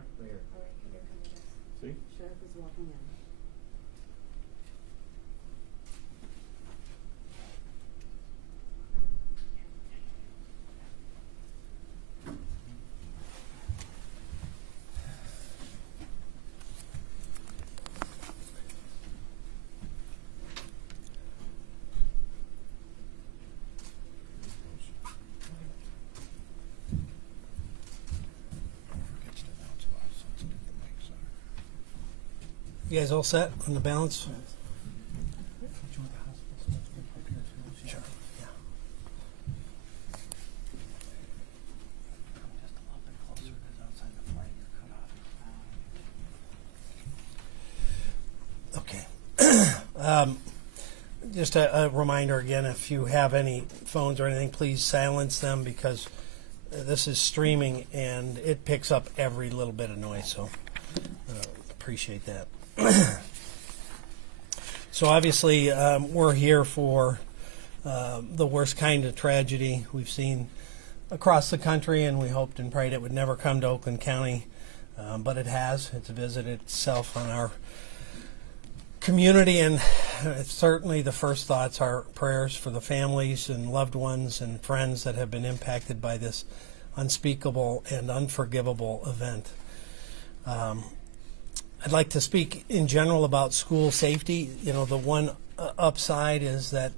are? Right here. All right, here comes it. See? Sheriff is walking in. You guys all set on the balance? Sure. Yeah. Okay. Just a reminder again, if you have any phones or anything, please silence them because this is streaming and it picks up every little bit of noise, so appreciate that. So obviously we're here for the worst kind of tragedy we've seen across the country, and we hoped and prayed it would never come to Oakland County, but it has. It's visited itself on our community, and certainly the first thoughts are prayers for the families and loved ones and friends that have been impacted by this unspeakable and unforgivable event. I'd like to speak in general about school safety. You know, the one upside is that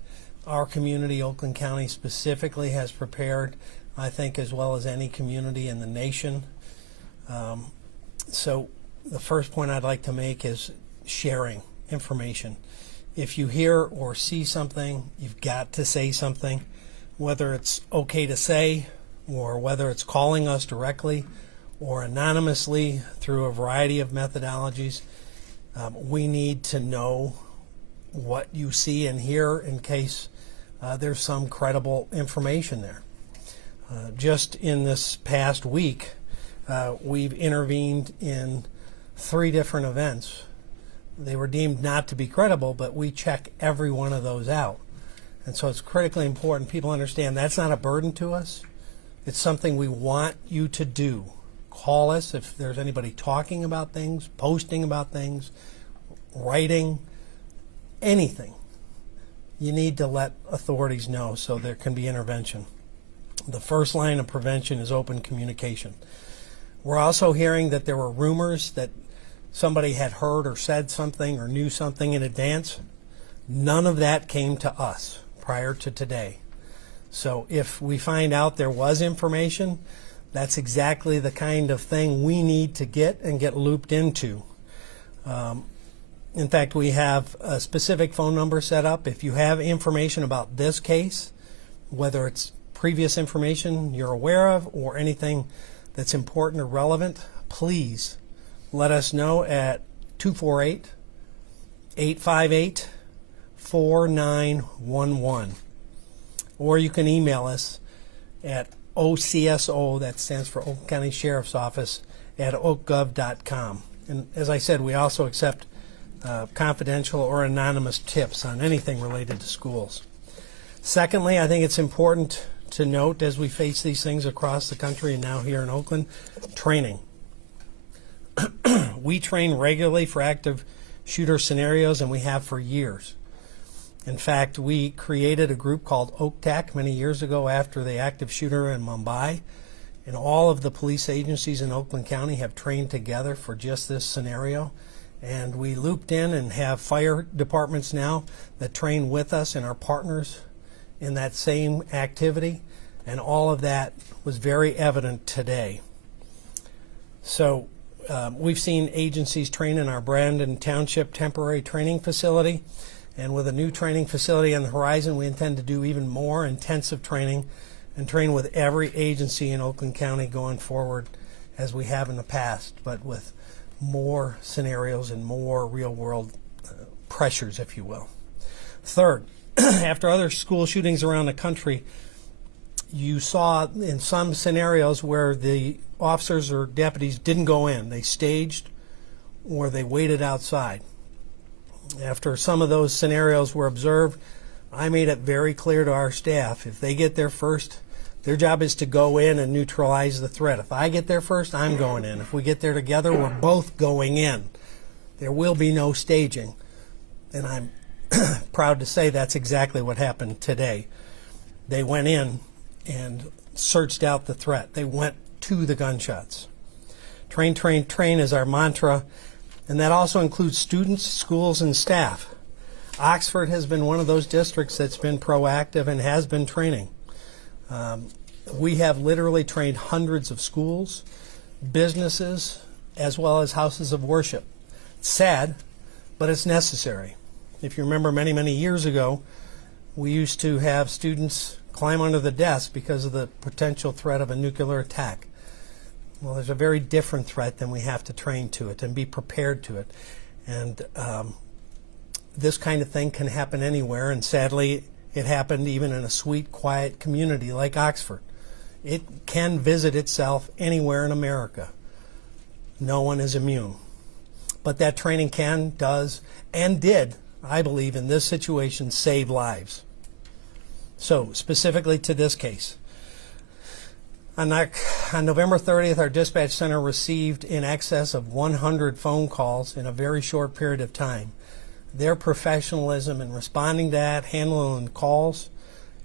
our community, Oakland County specifically, has prepared, I think, as well as any community in the nation. So the first point I'd like to make is sharing information. If you hear or see something, you've got to say something, whether it's okay to say or whether it's calling us directly or anonymously through a variety of methodologies. We need to know what you see and hear in case there's some credible information there. Just in this past week, we've intervened in 3 different events. They were deemed not to be credible, but we check every one of those out. And so it's critically important people understand that's not a burden to us. It's something we want you to do. Call us if there's anybody talking about things, posting about things, writing, anything. You need to let authorities know so there can be intervention. The first line of prevention is open communication. We're also hearing that there were rumors that somebody had heard or said something or knew something in advance. None of that came to us prior to today. So if we find out there was information, that's exactly the kind of thing we need to get and get looped into. In fact, we have a specific phone number set up. If you have information about this case, whether it's previous information you're aware of or anything that's important or relevant, please let us know at 248-858-4911. Or you can email us at OCSO, that stands for Oakland County Sheriff's Office, at oakgov.com. And as I said, we also accept confidential or anonymous tips on anything related to schools. Secondly, I think it's important to note as we face these things across the country and now here in Oakland, training. We train regularly for active shooter scenarios, and we have for years. In fact, we created a group called OakTAC many years ago after the active shooter in Mumbai, and all of the police agencies in Oakland County have trained together for just this scenario. And we looped in and have fire departments now that train with us and are partners in that same activity, and all of that was very evident today. So we've seen agencies train in our Brandon Township temporary training facility. And with a new training facility on the horizon, we intend to do even more intensive training and train with every agency in Oakland County going forward as we have in the past, but with more scenarios and more real-world pressures, if you will. Third, after other school shootings around the country, you saw in some scenarios where the officers or deputies didn't go in. They staged or they waited outside. After some of those scenarios were observed, I made it very clear to our staff, if they get there first, Their job is to go in and neutralize the threat. If I get there first, I'm going in. If we get there together, we're both going in. There will be no staging. And I'm proud to say that's exactly what happened today. They went in and searched out the threat. They went to the gunshots. Train, train, train is our mantra, and that also includes students, schools, and staff. Oxford has been one of those districts that's been proactive and has been training. We have literally trained hundreds of schools, businesses, as well as houses of worship. It's sad, but it's necessary. If you remember many, many years ago, we used to have students climb under the desk because of the potential threat of a nuclear attack. Well, there's a very different threat than we have to train to it and be prepared to it. And this kind of thing can happen anywhere, and sadly, it happened even in a sweet, quiet community like Oxford. It can visit itself anywhere in America. No one is immune. But that training can, does, and did, I believe, in this situation, save lives. So, specifically to this case, on November 30th, our dispatch center received in excess of 100 phone calls in a very short period of time. Their professionalism in responding to that, handling calls,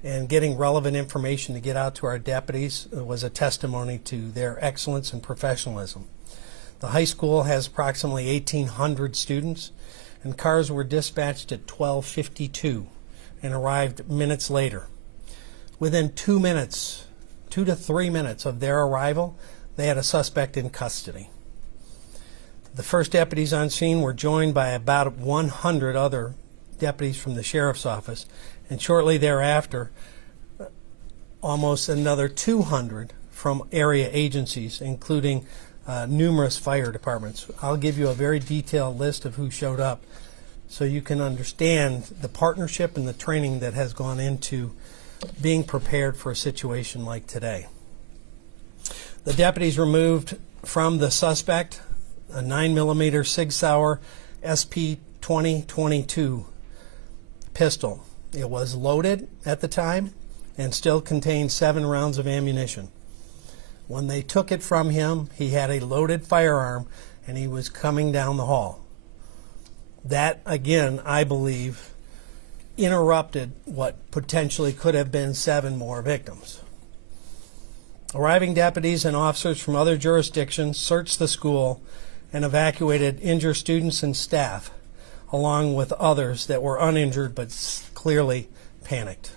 and getting relevant information to get out to our deputies was a testimony to their excellence and professionalism. The high school has approximately 1,800 students, and cars were dispatched at 12:52 and arrived minutes later. Within 2 minutes, 2 to 3 minutes of their arrival, they had a suspect in custody. The first deputies on scene were joined by about 100 other deputies from the sheriff's office, and shortly thereafter, almost another 200 from area agencies, including numerous fire departments. I'll give you a very detailed list of who showed up so you can understand the partnership and the training that has gone into being prepared for a situation like today. The deputies removed from the suspect a 9mm Sig Sauer SP 2022 pistol. It was loaded at the time and still contained 7 rounds of ammunition. When they took it from him, he had a loaded firearm and he was coming down the hall. That, again, I believe, interrupted what potentially could have been 7 more victims. Arriving deputies and officers from other jurisdictions searched the school and evacuated injured students and staff, along with others that were uninjured but clearly panicked.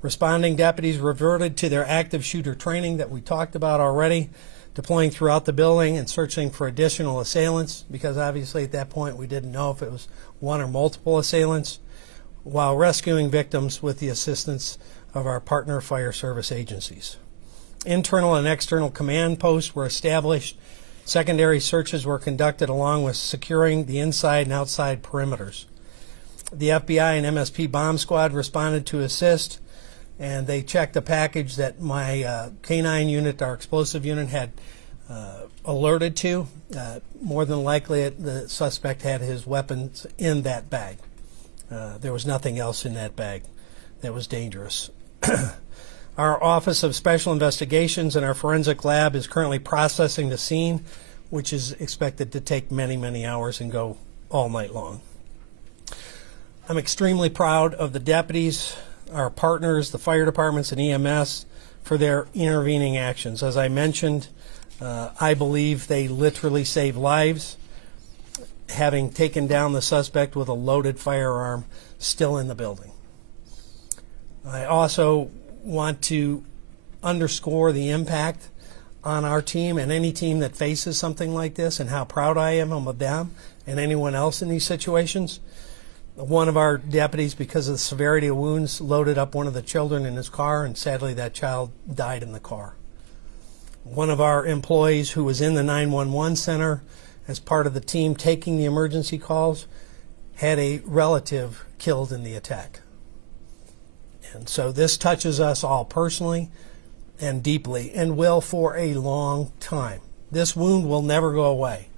Responding deputies reverted to their active shooter training that we talked about already, deploying throughout the building and searching for additional assailants, because obviously at that point we didn't know if it was one or multiple assailants, while rescuing victims with the assistance of our partner fire service agencies. Internal and external command posts were established. Secondary searches were conducted along with securing the inside and outside perimeters. The FBI and MSP bomb squad responded to assist, and they checked a package that my K9 unit, our explosive unit, had alerted to. More than likely, the suspect had his weapons in that bag. There was nothing else in that bag that was dangerous. Our Office of Special Investigations and our forensic lab is currently processing the scene, which is expected to take many, many hours and go all night long. I'm extremely proud of the deputies, our partners, the fire departments and EMS, for their intervening actions. As I mentioned, I believe they literally saved lives, having taken down the suspect with a loaded firearm still in the building. I also want to underscore the impact on our team and any team that faces something like this, and how proud I am of them and anyone else in these situations. One of our deputies, because of the severity of wounds, loaded up one of the children in his car, and sadly that child died in the car. One of our employees who was in the 911 center as part of the team taking the emergency calls had a relative killed in the attack. And so this touches us all personally and deeply, and will for a long time. This wound will never go away,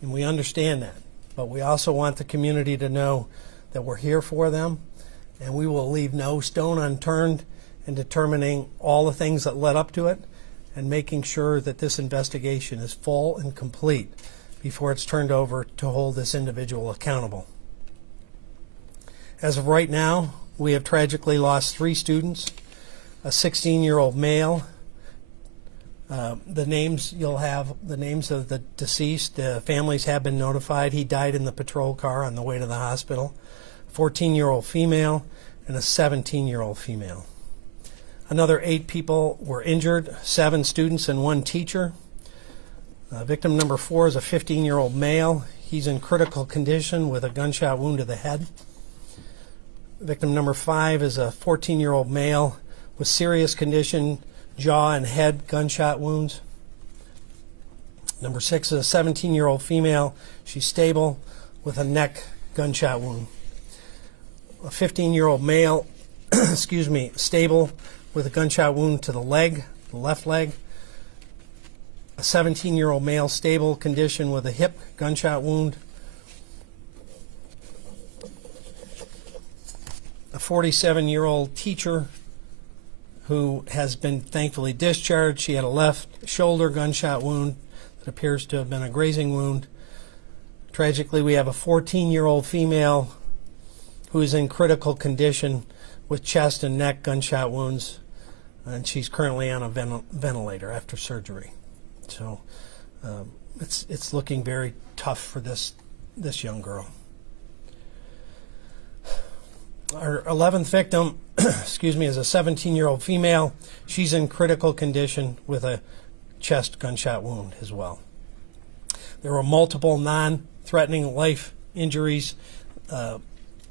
and we understand that. But we also want the community to know that we're here for them, and we will leave no stone unturned and determining all the things that led up to it and making sure that this investigation is full and complete before it's turned over to hold this individual accountable. As of right now, we have tragically lost 3 students, a 16-year-old male. The names, you'll have the names of the deceased. The families have been notified. He died in the patrol car on the way to the hospital. 14-year-old female and a 17-year-old female. Another 8 people were injured, 7 students and 1 teacher. Victim number 4 is a 15-year-old male. He's in critical condition with a gunshot wound to the head. Victim number 5 is a 14-year-old male with serious condition, jaw and head gunshot wounds. Number 6 is a 17-year-old female. She's stable with a neck gunshot wound. A 15-year-old male, stable with a gunshot wound to the leg, the left leg. A 17-year-old male, stable condition with a hip gunshot wound. A 47-year-old teacher who has been thankfully discharged. She had a left shoulder gunshot wound that appears to have been a grazing wound. Tragically, we have a 14-year-old female who is in critical condition with chest and neck gunshot wounds, and she's currently on a ventilator after surgery. So it's looking very tough for this young girl. Our 11th victim, is a 17-year-old female. She's in critical condition with a chest gunshot wound as well. There were multiple non-threatening life injuries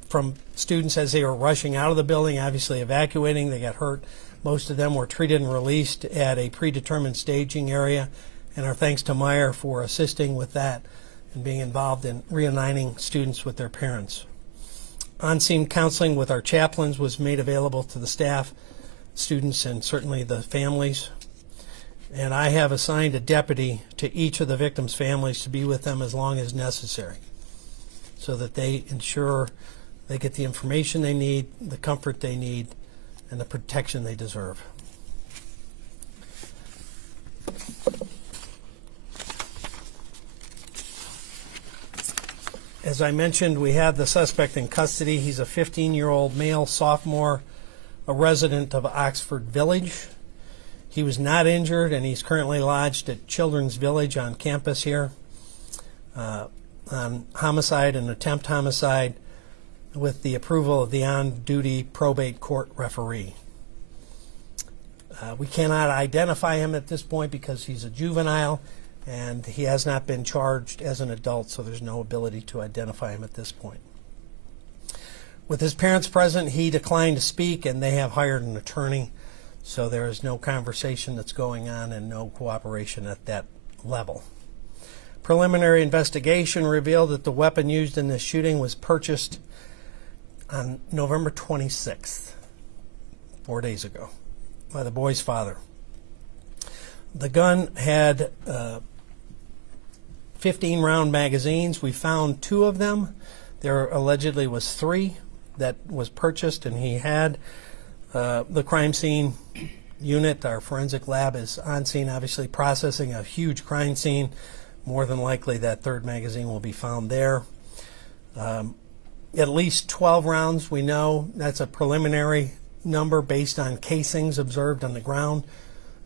from students as they were rushing out of the building, obviously evacuating. They got hurt. Most of them were treated and released at a predetermined staging area, and our thanks to Meyer for assisting with that and being involved in reuniting students with their parents. On-scene counseling with our chaplains was made available to the staff, students, and certainly the families. And I have assigned a deputy to each of the victims' families to be with them as long as necessary so that they ensure they get the information they need, the comfort they need, and the protection they deserve. As I mentioned, we have the suspect in custody. He's a 15-year-old male sophomore, a resident of Oxford Village. He was not injured, and he's currently lodged at Children's Village on campus here on homicide and attempt homicide with the approval of the on-duty probate court referee. We cannot identify him at this point because he's a juvenile and he has not been charged as an adult, so there's no ability to identify him at this point. With his parents present, he declined to speak, and they have hired an attorney, so there is no conversation that's going on and no cooperation at that level. Preliminary investigation revealed that the weapon used in this shooting was purchased on November 26th, 4 days ago, by the boy's father. The gun had 15-round magazines. We found 2 of them. There allegedly was 3 that was purchased, and he had the crime scene unit. Our forensic lab is on scene, obviously processing a huge crime scene. More than likely that 3rd magazine will be found there. At least 12 rounds, we know. That's a preliminary number based on casings observed on the ground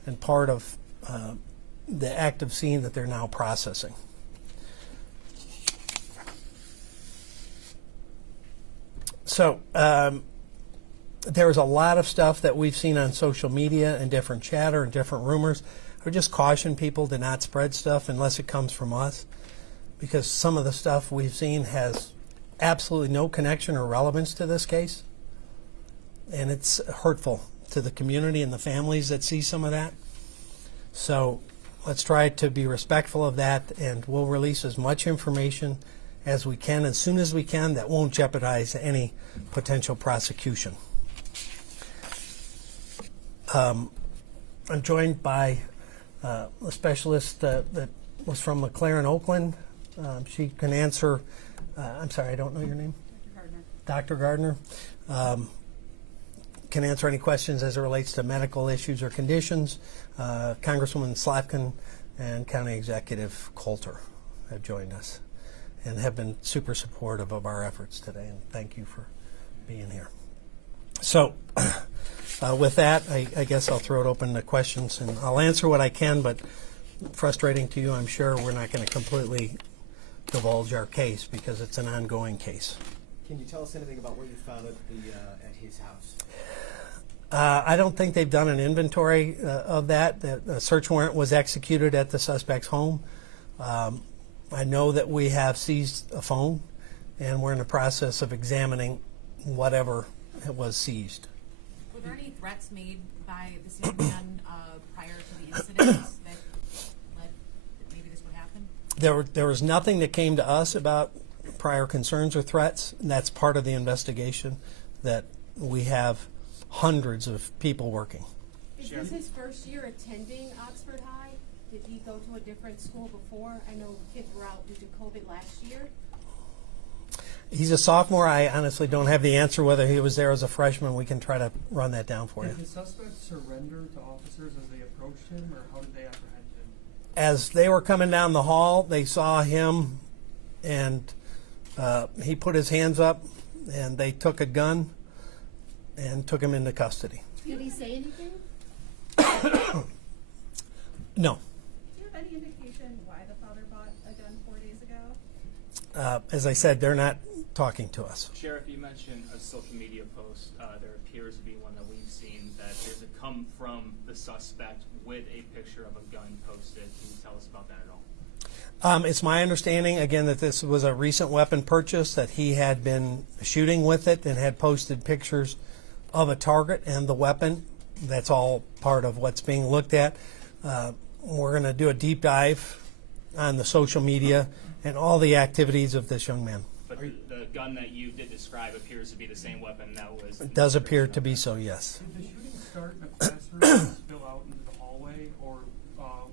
and part of the active scene that they're now processing. So there's a lot of stuff that we've seen on social media and different chatter and different rumors. I would just caution people to not spread stuff unless it comes from us, because some of the stuff we've seen has absolutely no connection or relevance to this case, and it's hurtful to the community and the families that see some of that. So let's try to be respectful of that, and we'll release as much information as we can, as soon as we can, that won't jeopardize any potential prosecution. I'm joined by a specialist that was from McLaren, Oakland. She can answer, I'm sorry, I don't know your name. Dr. Gardner. Dr. Gardner can answer any questions as it relates to medical issues or conditions. Congresswoman Slotkin and County Executive Coulter have joined us and have been super supportive of our efforts today, and thank you for being here. So with that, I guess I'll throw it open to questions, and I'll answer what I can, but frustrating to you, I'm sure. We're not going to completely divulge our case because it's an ongoing case. Can you tell us anything about what you found at his house? I don't think they've done an inventory of that. The search warrant was executed at the suspect's home. I know that we have seized a phone, and we're in the process of examining whatever was seized. Were there any threats made by this young man prior to the incidents that led that maybe this would happen? There was nothing that came to us about prior concerns or threats, and that's part of the investigation, that we have hundreds of people working. Is this his first year attending Oxford High? Did he go to a different school before? I know kids were out due to COVID last year. He's a sophomore. I honestly don't have the answer whether he was there as a freshman. We can try to run that down for you. Did the suspect surrender to officers as they approached him, or how did they apprehend him? As they were coming down the hall, they saw him, and he put his hands up, and they took a gun and took him into custody. Did he say anything? No. Do you have any indication why the father bought a gun 4 days ago? As I said, they're not talking to us. Sheriff, you mentioned a social media post. There appears to be one that we've seen that appears to come from the suspect with a picture of a gun posted. Can you tell us about that at all? It's my understanding, again, that this was a recent weapon purchase, that he had been shooting with it and had posted pictures of a target and the weapon. That's all part of what's being looked at. We're going to do a deep dive on the social media and all the activities of this young man. But the gun that you did describe appears to be the same weapon that was... It does appear to be so, yes. Did the shooting start in a classroom and spill out into the hallway, or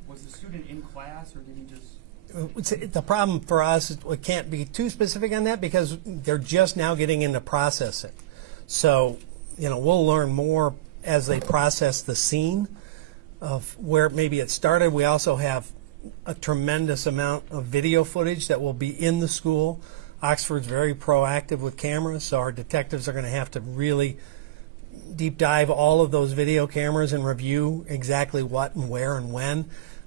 was the student in class, or did he just... The problem for us is we can't be too specific on that because they're just now getting into processing. So, we'll learn more as they process the scene of where maybe it started. We also have a tremendous amount of video footage that will be in the school. Oxford's very proactive with cameras, so our detectives are going to have to really deep dive all of those video cameras and review exactly what and where and when.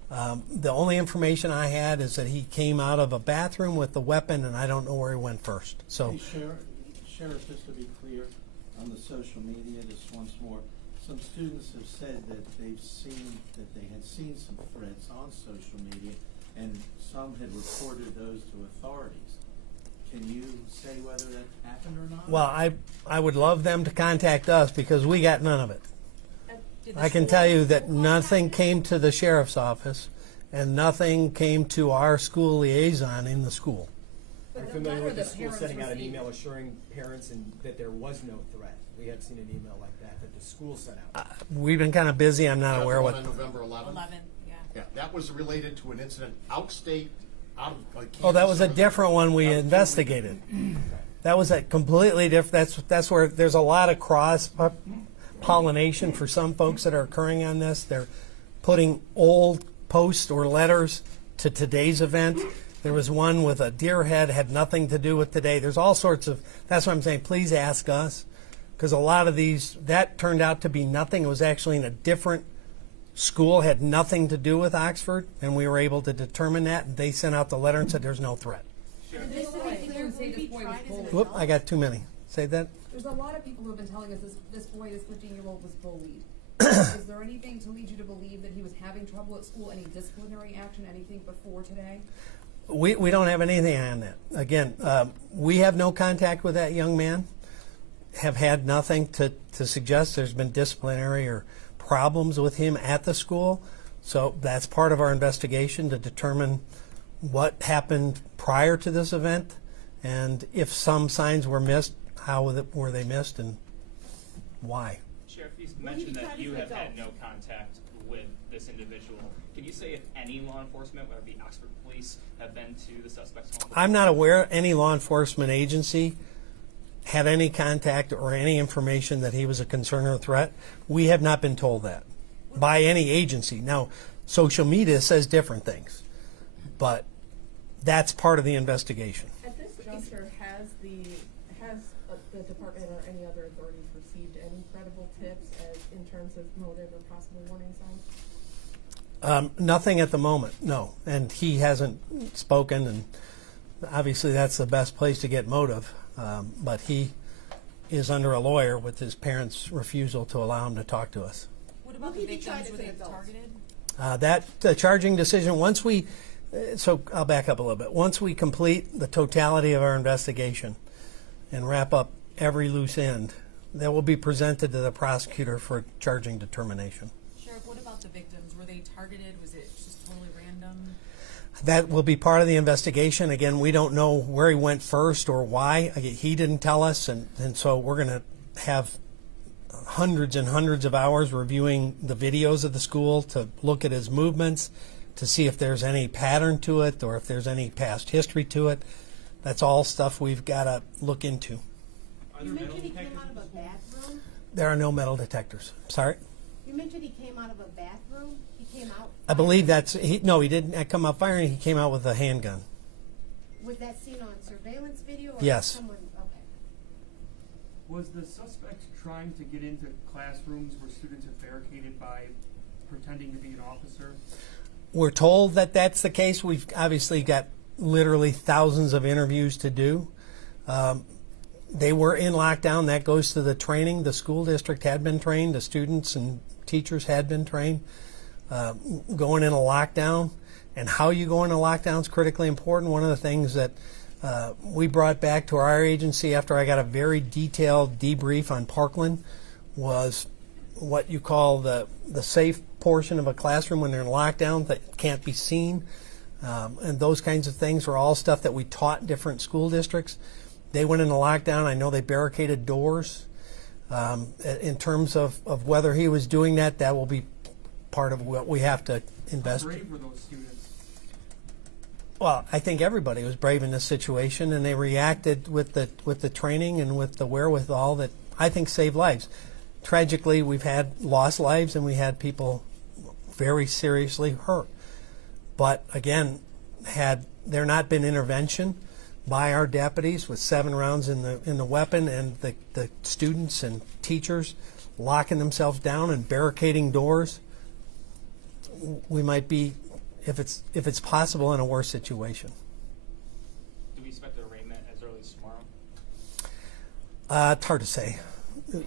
The only information I had is that he came out of a bathroom with the weapon, and I don't know where he went first. So, hey, Sheriff, just to be clear, on the social media, just once more, some students have said that they had seen some threats on social media, and some had reported those to authorities. Can you say whether that happened or not? well, I would love them to contact us because we got none of it. I can tell you that nothing came to the sheriff's office and nothing came to our school liaison in the school. I'm familiar with the school sending out an email assuring parents that there was no threat. We had seen an email like that the school sent out. We've been kind of busy. I'm not aware what. On November 11th? 11th, yeah. Yeah, that was related to an incident outstate, out of Kansas. Oh, that was a City. different one we investigated. That was a completely different. That's where there's a lot of cross pollination for some folks that are occurring on this. They're putting old posts or letters to today's event. There was one with a deer head, had nothing to do with today. There's all sorts of, that's what I'm saying, please ask us, because a lot of these, that turned out to be nothing. It was actually in a different school, had nothing to do with Oxford, and we were able to determine that, and they sent out the letter and said there's no threat. Whoop, I got too many. Say that? There's a lot of people who have been telling us this boy, this 15-year-old, was bullied. Is there anything to lead you to believe that he was having trouble at school, any disciplinary action, anything before today? We don't have anything on that. Again, we have no contact with that young man, have had nothing to suggest there's been disciplinary or problems with him at the school. So that's part of our investigation to determine what happened prior to this event, and if some signs were missed, how were they missed and why. Sheriff, you mentioned that you have had no contact with this individual. Can you say if any law enforcement, whether it be Oxford Police, have been to the suspect's home? I'm not aware any law enforcement agency had any contact or any information that he was a concern or a threat. We have not been told that by any agency. Now, social media says different things, but that's part of the investigation. At this juncture, has the department or any other authorities received any credible tips in terms of motive or possible warning signs? Nothing at the moment, no. And he hasn't spoken, and obviously that's the best place to get motive. But he is under a lawyer with his parents' refusal to allow him to talk to us. What about the victims? Were they targeted? That charging decision, once we, so I'll back up a little bit. Once we complete the totality of our investigation and wrap up every loose end, that will be presented to the prosecutor for charging determination. Sheriff, what about the victims? Were they targeted? Was it just totally random? That will be part of the investigation. Again, we don't know where he went first or why. He didn't tell us, and so we're going to have hundreds and hundreds of hours reviewing the videos of the school to look at his movements, to see if there's any pattern to it or if there's any past history to it. That's all stuff we've got to look into. You mentioned he came out of a bathroom? There are no metal detectors. Sorry? You mentioned he came out of a bathroom? He came out? I believe that's, no, he didn't come out firing. He came out with a handgun. Was that seen on surveillance video? Or Yes. Someone, okay. Was the suspect trying to get into classrooms where students are barricaded by pretending to be an officer? We're told that that's the case. We've obviously got literally thousands of interviews to do. They were in lockdown. That goes to the training. The school district had been trained. The students and teachers had been trained. Going in a lockdown and how you go into lockdown is critically important. One of the things that we brought back to our agency after I got a very detailed debrief on Parkland was what you call the safe portion of a classroom when they're in lockdown that can't be seen. And those kinds of things were all stuff that we taught different school districts. They went into lockdown. I know they barricaded doors. In terms of whether he was doing that, that will be part of what we have to investigate. How brave were those students? Well, I think everybody was brave in this situation, and they reacted with the training and with the wherewithal that I think saved lives. Tragically, we've had lost lives, and we had people very seriously hurt. But again, had there not been intervention by our deputies with 7 rounds in the weapon and the students and teachers locking themselves down and barricading doors, we might be, if it's possible, in a worse situation. Do we expect an arraignment as early as tomorrow? It's hard to say.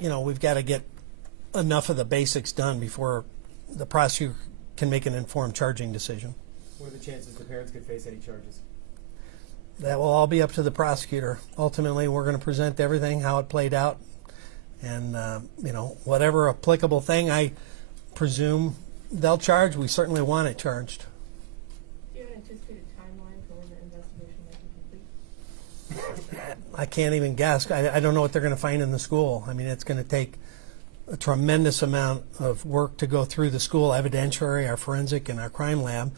You know, we've got to get enough of the basics done before the prosecutor can make an informed charging decision. What are the chances the parents could face any charges? That will all be up to the prosecutor. Ultimately, we're going to present everything, how it played out, and you know, whatever applicable thing I presume they'll charge, we certainly want it charged. Do you have an anticipated timeline for when the investigation might be complete? I can't even guess. I don't know what they're going to find in the school. I mean, it's going to take a tremendous amount of work to go through the school evidentiary, our forensic, and our crime lab,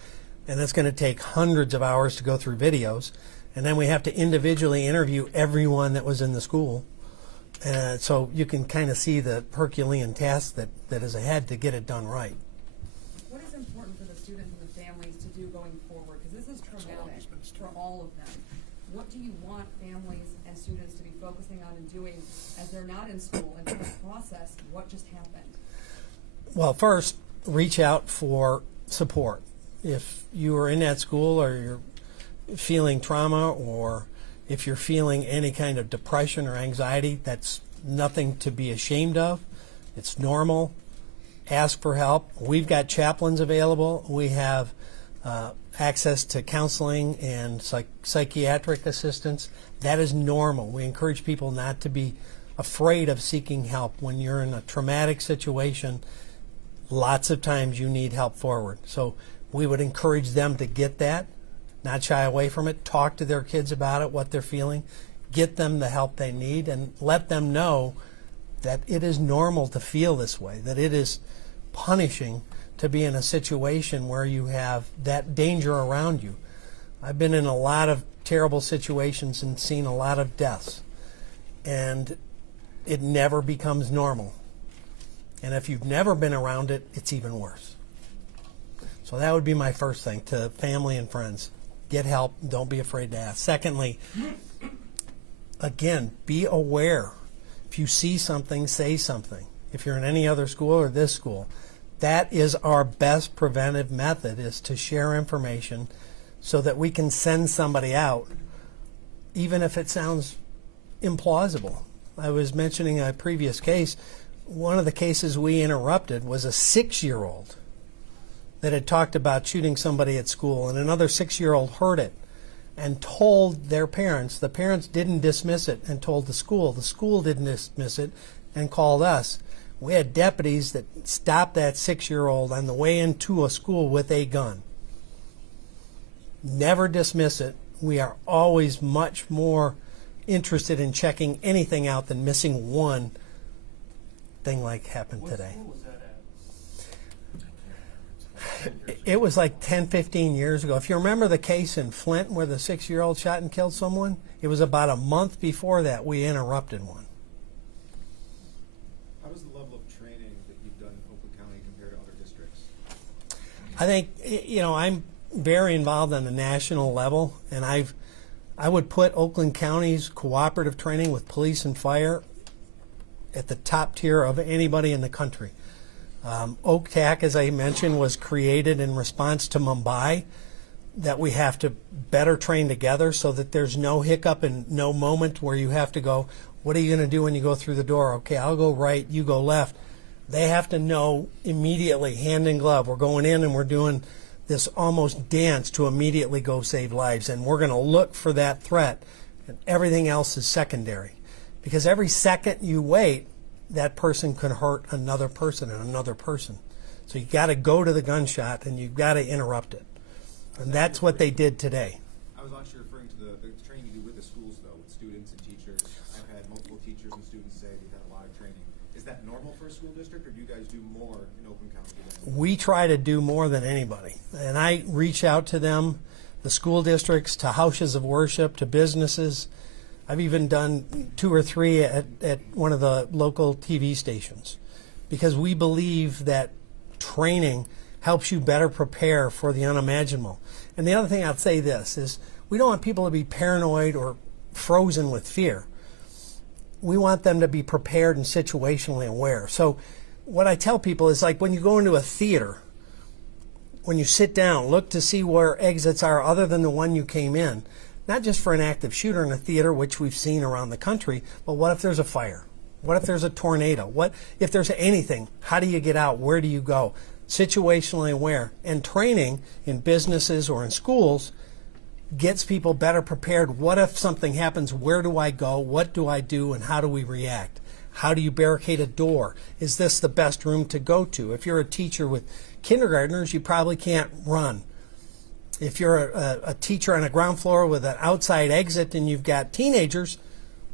and it's going to take hundreds of hours to go through videos. And then we have to individually interview everyone that was in the school. So you can kind of see the Herculean task that is ahead to get it done right. What is important for the students and the families to do going forward? Because this is traumatic for all of them. What do you want families and students to be focusing on and doing as they're not in school and trying to process what just happened? Well, first, reach out for support. If you are in that school or you're feeling trauma, or if you're feeling any kind of depression or anxiety, that's nothing to be ashamed of. It's normal. Ask for help. We've got chaplains available. We have access to counseling and psychiatric assistance. That is normal. We encourage people not to be afraid of seeking help. When you're in a traumatic situation, lots of times you need help forward. So we would encourage them to get that. Not shy away from it. Talk to their kids about it, what they're feeling. Get them the help they need, and let them know that it is normal to feel this way, that it is punishing to be in a situation where you have that danger around you. I've been in a lot of terrible situations and seen a lot of deaths. and it never becomes normal. And if you've never been around it, it's even worse. So that would be my first thing to family and friends. Get help. Don't be afraid to ask. Secondly, again, be aware. If you see something, say something. If you're in any other school or this school, that is our best preventive method, is to share information so that we can send somebody out, even if it sounds implausible. I was mentioning a previous case. One of the cases we interrupted was a 6-year-old that had talked about shooting somebody at school, and another 6-year-old heard it and told their parents. The parents didn't dismiss it and told the school. The school didn't dismiss it and called us. We had deputies that stopped that 6-year-old on the way into a school with a gun. Never dismiss it. We are always much more interested in checking anything out than missing one thing like happened today. What school was that at? It was like 10, 15 years ago. If you remember the case in Flint where the 6-year-old shot and killed someone, it was about a month before that we interrupted one. How does the level of training that you've done in Oakland County compare to other districts? I think, you know, I'm very involved on the national level, and I would put Oakland County's cooperative training with police and fire at the top tier of anybody in the country. OCTAC, as I mentioned, was created in response to Mumbai, that we have to better train together so that there's no hiccup and no moment where you have to go, what are you going to do when you go through the door? Okay, I'll go right, you go left. They have to know immediately, hand in glove, we're going in and we're doing this almost dance to immediately go save lives. And we're going to look for that threat, and everything else is secondary. Because every second you wait, that person could hurt another person and another person. So you got to go to the gunshot and you've got to interrupt it. And that's what they did today. I was actually referring to the training you do with the schools, though, with students and teachers. I've had multiple teachers and students say they've had a lot of training. Is that normal for a school district, or do you guys do more in Oakland County than We try to do more than anybody. And I reach out to them, the school districts, to houses of worship, to businesses. I've even done 2 or 3 at one of the local TV stations, because we believe that training helps you better prepare for the unimaginable. And the other thing I'd say this is, we don't want people to be paranoid or frozen with fear. We want them to be prepared and situationally aware. So what I tell people is, like when you go into a theater, when you sit down, look to see where exits are other than the one you came in. Not just for an active shooter in a theater, which we've seen around the country, but what if there's a fire? What if there's a tornado? What if there's anything? How do you get out? Where do you go? Situationally aware. And training in businesses or in schools gets people better prepared. What if something happens? Where do I go? What do I do? And how do we react? How do you barricade a door? Is this the best room to go to? If you're a teacher with kindergartners, you probably can't run. If you're a teacher on a ground floor with an outside exit and you've got teenagers,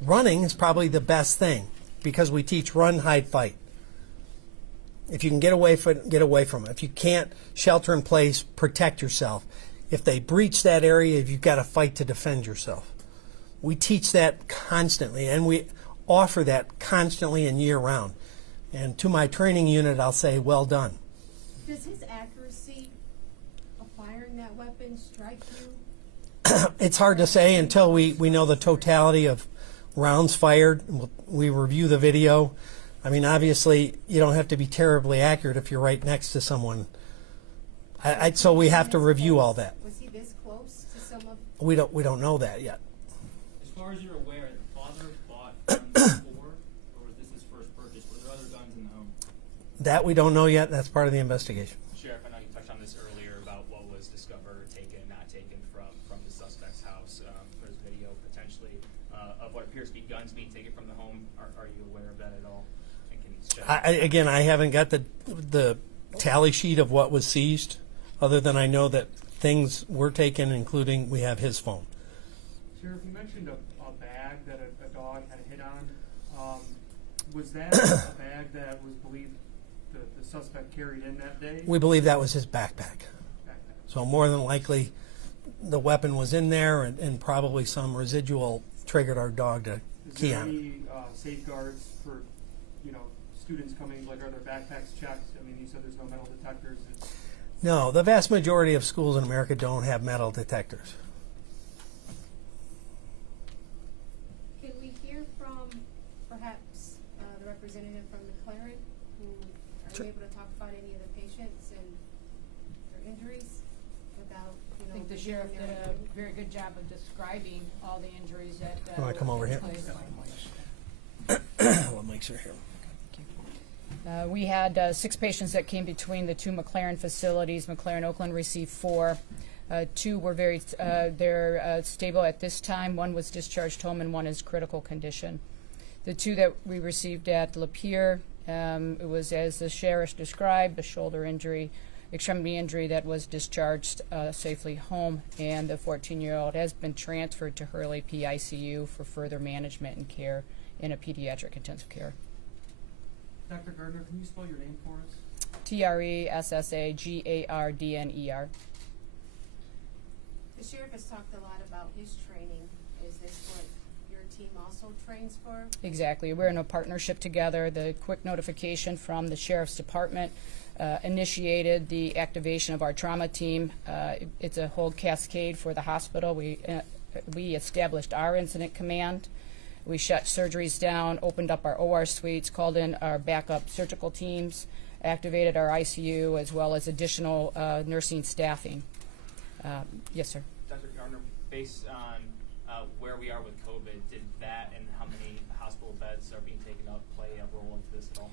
running is probably the best thing, because we teach run, hide, fight. If you can get away from it. If you can't shelter in place, protect yourself. If they breach that area, you've got to fight to defend yourself. We teach that constantly, and we offer that constantly and year round. And to my training unit, I'll say, well done. Does his accuracy of firing that weapon strike you? It's hard to say until we know the totality of rounds fired. We review the video. I mean, obviously, you don't have to be terribly accurate if you're right next to someone. So we have to review all that. Was he this close to some of? We don't know that yet. As far as you're aware, the father bought guns before, or was this his first purchase? Were there other guns in the home? That we don't know yet. That's part of the investigation. Sheriff, I know you touched on this earlier about what was discovered, taken, not taken from the suspect's house. There's video potentially of what appears to be guns being taken from the home. Are you aware of that at all? And can you Again, I haven't got the tally sheet of what was seized, other than I know that things were taken, including we have his phone. Sheriff, you mentioned a bag that a dog had hit on. Was that a bag that was believed the suspect carried in that day? We believe that was his backpack. So more than likely, the weapon was in there, and probably some residual triggered our dog to Is key there on it. any safeguards for, students coming, like are their backpacks checked? I mean, you said there's no metal detectors. No, the vast majority of schools in America don't have metal detectors. Can we hear from perhaps the representative from McLaren, who are Sure. able to talk about any of the patients and their injuries without, I think the sheriff did a very good job of describing all the injuries that. You wanna come over here? place. Well, Mike's are here. We had 6 patients that came between the 2 McLaren facilities. McLaren Oakland received 4. 2 were they're stable at this time. 1 was discharged home and 1 is critical condition. The 2 that we received at Lapeer, it was as the sheriff described, a shoulder injury, extremity injury that was discharged safely home, and the 14-year-old has been transferred to Hurley PICU for further management and care in a pediatric intensive care. Dr. Gardner, can you spell your name for us? TRESSAGARDNER. The sheriff has talked a lot about his training. Is this what your team also trains for? Exactly. We're in a partnership together. The quick notification from the Sheriff's Department initiated the activation of our trauma team. It's a whole cascade for the hospital. We established our incident command. We shut surgeries down, opened up our OR suites, called in our backup surgical teams, activated our ICU, as well as additional nursing staffing. Yes, sir. Dr. Gardner, based on where we are with COVID, did that and how many hospital beds are being taken up play a role into this at all?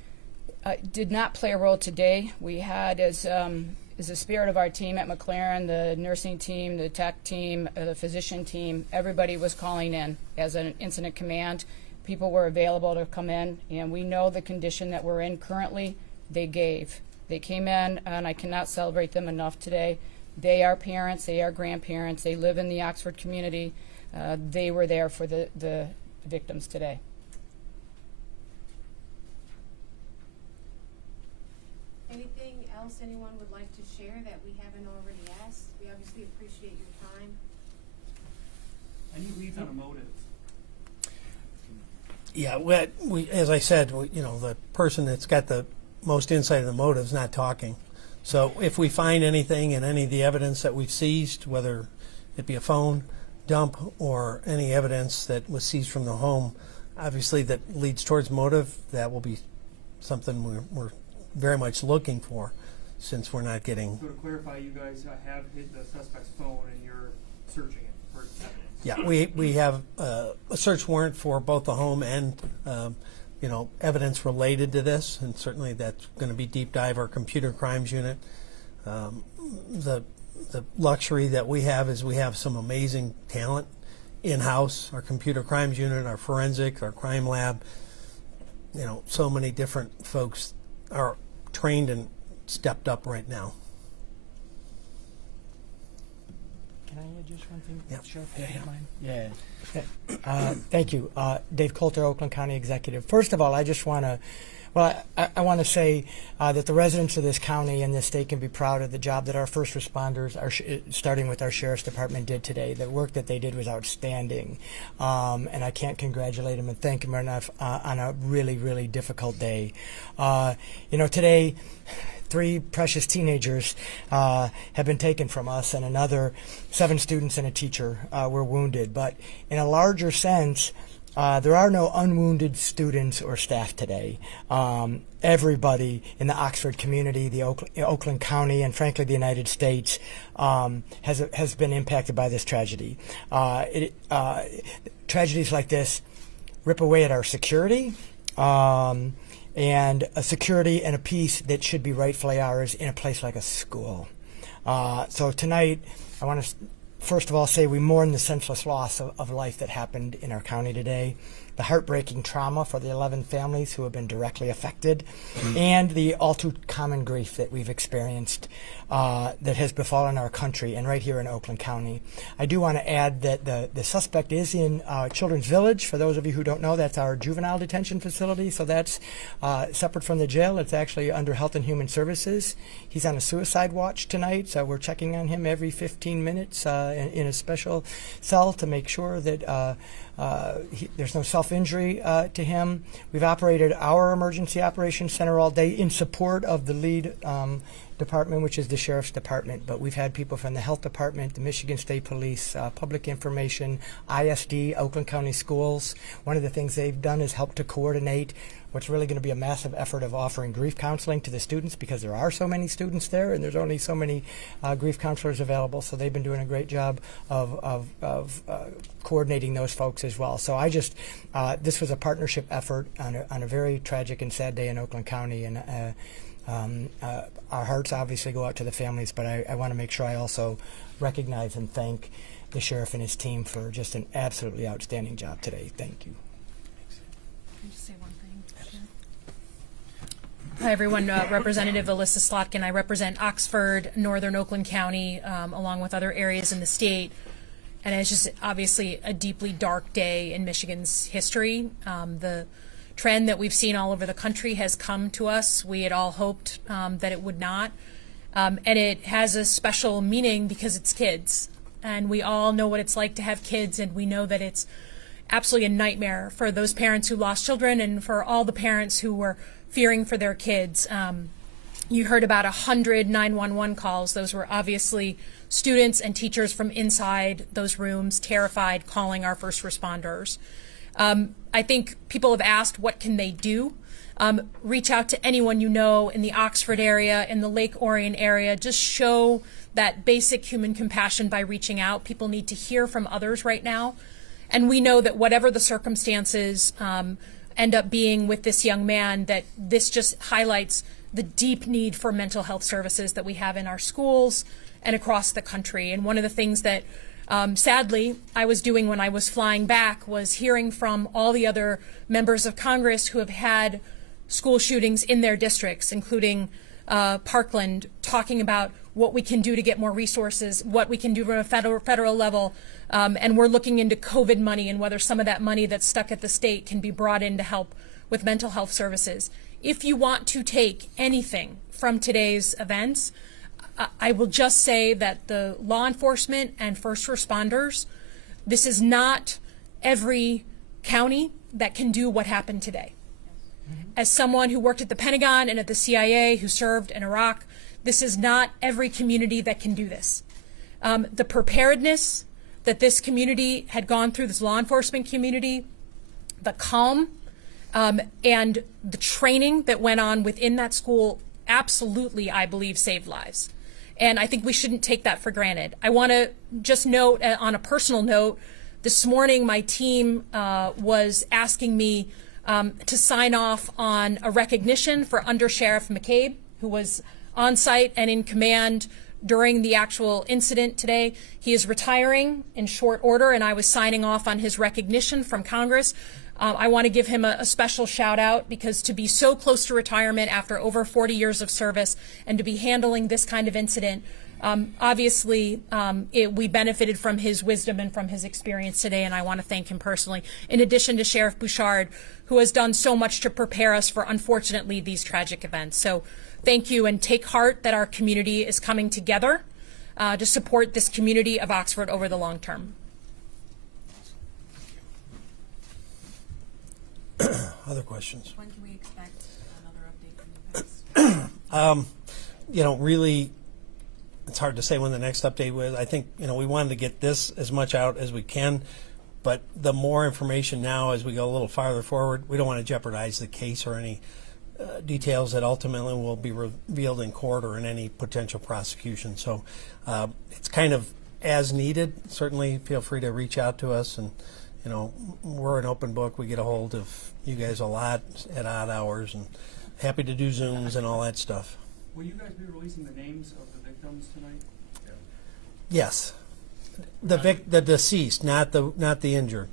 Did not play a role today. We had, as the spirit of our team at McLaren, the nursing team, the tech team, the physician team, everybody was calling in as an incident command. People were available to come in, and we know the condition that we're in currently. They came in, and I cannot celebrate them enough today. They are parents, they are grandparents, they live in the Oxford community. They were there for the victims today. Anything else anyone would like to share that we haven't already asked? We obviously appreciate your time. Any leads on a motive? Yeah, as I said, the person that's got the most insight of the motive is not talking. So if we find anything in any of the evidence that we've seized, whether it be a phone dump or any evidence that was seized from the home, obviously that leads towards motive, that will be something we're very much looking for, since we're not getting. So to clarify, you guys have hit the suspect's phone and you're searching it for evidence. Yeah, we have a search warrant for both the home and evidence related to this, and certainly that's going to be deep dive our computer crimes unit. The luxury that we have is we have some amazing talent in-house, our computer crimes unit, our forensic, our crime lab. So many different folks are trained and stepped up right now. Can I add just one thing? Yeah. Sure. Yeah. Yeah. Thank you. Dave Coulter, Oakland County Executive. First of all, I just want to, I want to say that the residents of this county and this state can be proud of the job that our first responders, starting with our Sheriff's Department, did today. The work that they did was outstanding. And I can't congratulate them and thank them enough on a really, really difficult day. Today, 3 precious teenagers have been taken from us, and another 7 students and a teacher were wounded. But in a larger sense, there are no unwounded students or staff today. Everybody in the Oxford community, the Oakland County, and frankly the United States has been impacted by this tragedy. Tragedies like this rip away at our security. And a security and a peace that should be rightfully ours in a place like a school. So tonight, I want to first of all say we mourn the senseless loss of life that happened in our county today, the heartbreaking trauma for the 11 families who have been directly affected, and the all too common grief that we've experienced that has befallen our country and right here in Oakland County. I do want to add that the suspect is in Children's Village. For those of you who don't know, that's our juvenile detention facility, so that's separate from the jail. It's actually under Health and Human Services. He's on a suicide watch tonight, so we're checking on him every 15 minutes in a special cell to make sure that there's no self-injury to him. We've operated our emergency operations center all day in support of the lead department, which is the sheriff's department. But we've had people from the health department, the Michigan State Police, public information, ISD, Oakland County Schools. One of the things they've done is help to coordinate what's really going to be a massive effort of offering grief counseling to the students, because there are so many students there and there's only so many grief counselors available. So they've been doing a great job of coordinating those folks as well. So this was a partnership effort on a very tragic and sad day in Oakland County, and our hearts obviously go out to the families, but I want to make sure I also recognize and thank the sheriff and his team for just an absolutely outstanding job today. Thank you. Can I just say one thing? Hi, everyone. Representative Alyssa Slotkin. I represent Oxford, Northern Oakland County, along with other areas in the state. And it's just obviously a deeply dark day in Michigan's history. The trend that we've seen all over the country has come to us. We had all hoped that it would not. And it has a special meaning because it's kids. And we all know what it's like to have kids, and we know that it's absolutely a nightmare for those parents who lost children and for all the parents who were fearing for their kids. You heard about 100 911 calls. Those were obviously students and teachers from inside those rooms, terrified, calling our first responders. I think people have asked, what can they do? Reach out to anyone you know in the Oxford area, in the Lake Orion area. Just show that basic human compassion by reaching out. People need to hear from others right now. And we know that whatever the circumstances end up being with this young man, that this just highlights the deep need for mental health services that we have in our schools and across the country. And one of the things that sadly I was doing when I was flying back was hearing from all the other members of Congress who have had school shootings in their districts, including Parkland, talking about what we can do to get more resources, what we can do from a federal level. And we're looking into COVID money and whether some of that money that's stuck at the state can be brought in to help with mental health services. If you want to take anything from today's events, I will just say that the law enforcement and first responders, this is not every county that can do what happened today. As someone who worked at the Pentagon and at the CIA, who served in Iraq, this is not every community that can do this. The preparedness that this community had gone through, this law enforcement community, the calm and the training that went on within that school absolutely, I believe, saved lives. And I think we shouldn't take that for granted. I want to just note, on a personal note, this morning my team was asking me to sign off on a recognition for Undersheriff McCabe, who was on site and in command during the actual incident today. He is retiring in short order, and I was signing off on his recognition from Congress. I want to give him a special shout out, because to be so close to retirement after over 40 years of service and to be handling this kind of incident, obviously we benefited from his wisdom and from his experience today, and I want to thank him personally, in addition to Sheriff Bouchard, who has done so much to prepare us for, unfortunately, these tragic events. So thank you, and take heart that our community is coming together to support this community of Oxford over the long term. Other questions? When can we expect another update from you guys? Really, it's hard to say when the next update was. I think, we wanted to get this as much out as we can, but the more information now as we go a little farther forward, we don't want to jeopardize the case or any details that ultimately will be revealed in court or in any potential prosecution. So it's kind of as needed. Certainly feel free to reach out to us, and we're an open book. We get a hold of you guys a lot at odd hours, and happy to do Zooms and all that stuff. Will you guys be releasing the names of the victims tonight? Yes, the deceased, not the injured,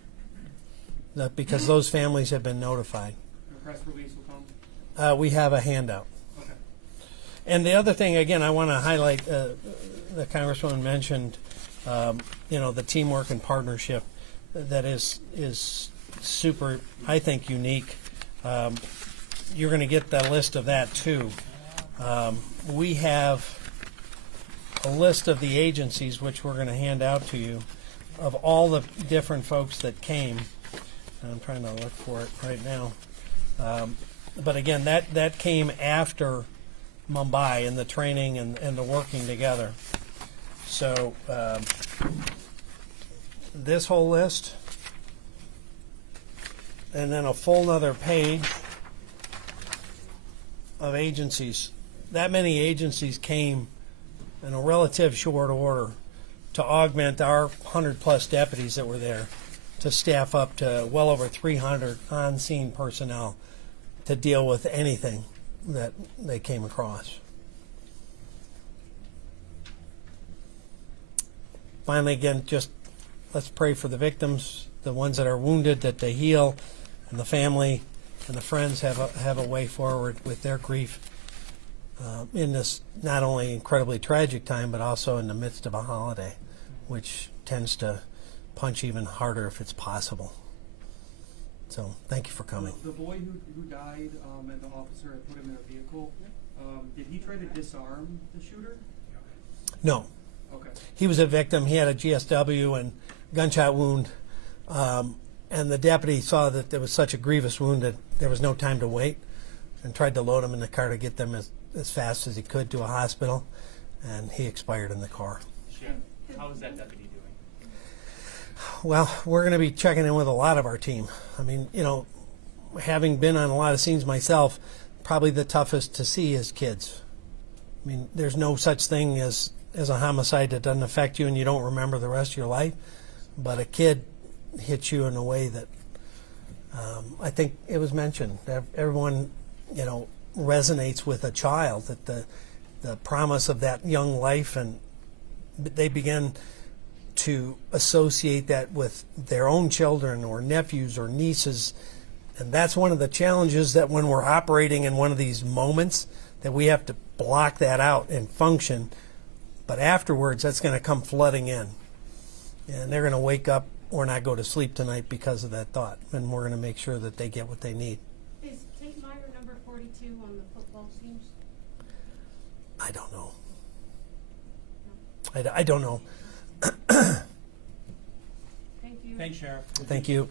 because those families have been notified. The press release will come? We have a handout. Okay. And the other thing, again, I want to highlight, the Congresswoman mentioned, the teamwork and partnership that is super, I think, unique. You're going to get the list of that too. We have a list of the agencies which we're going to hand out to you, of all the different folks that came. I'm trying to look for it right now. But again, that came after Mumbai and the training and the working together. So this whole list, and then a full nother page of agencies. That many agencies came in a relative short order to augment our 100+ deputies that were there, to staff up to well over 300 on-scene personnel to deal with anything that they came across. Finally, again, just let's pray for the victims, the ones that are wounded, that they heal, and the family and the friends have a way forward with their grief in this not only incredibly tragic time, but also in the midst of a holiday, which tends to punch even harder if it's possible. So thank you for coming. The boy who died and the officer had put him in a vehicle, did he try to disarm the shooter? No. Okay. He was a victim. He had a GSW and gunshot wound, and the deputy saw that there was such a grievous wound that there was no time to wait, and tried to load him in the car to get them as fast as he could to a hospital, and he expired in the car. Sure. How is that deputy doing? Well, we're going to be checking in with a lot of our team. I mean, you know, having been on a lot of scenes myself, probably the toughest to see is kids. I mean, there's no such thing as a homicide that doesn't affect you and you don't remember the rest of your life, but a kid hits you in a way that I think it was mentioned that everyone, you know, resonates with a child, that the promise of that young life, and they begin to associate that with their own children or nephews or nieces. And that's one of the challenges, that when we're operating in one of these moments, that we have to block that out and function. But afterwards, that's going to come flooding in. And they're going to wake up or not go to sleep tonight because of that thought. And we're going to make sure that they get what they need. Is Tate Meyer number 42 on the football teams? I don't know. I don't know. Thank you. Thanks, Sheriff. Thank you.